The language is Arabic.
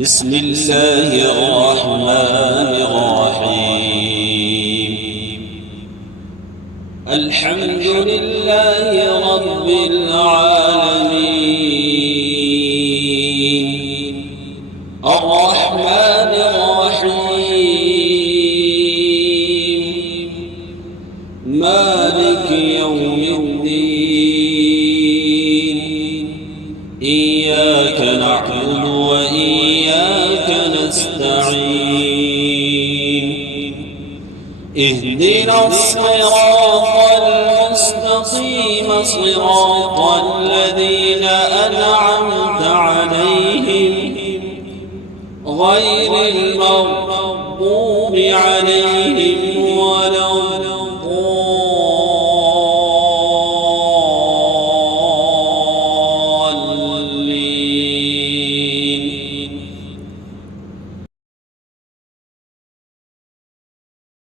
بسم الله الرحمن الرحيم. الحمد لله رب العالمين، الرحمن الرحيم، مالك يوم الدين. إياك نعبد وإياك نستعين. اهدنا الصراط المستقيم، صراط الذين أنعمت عليهم غير المغضوب عليهم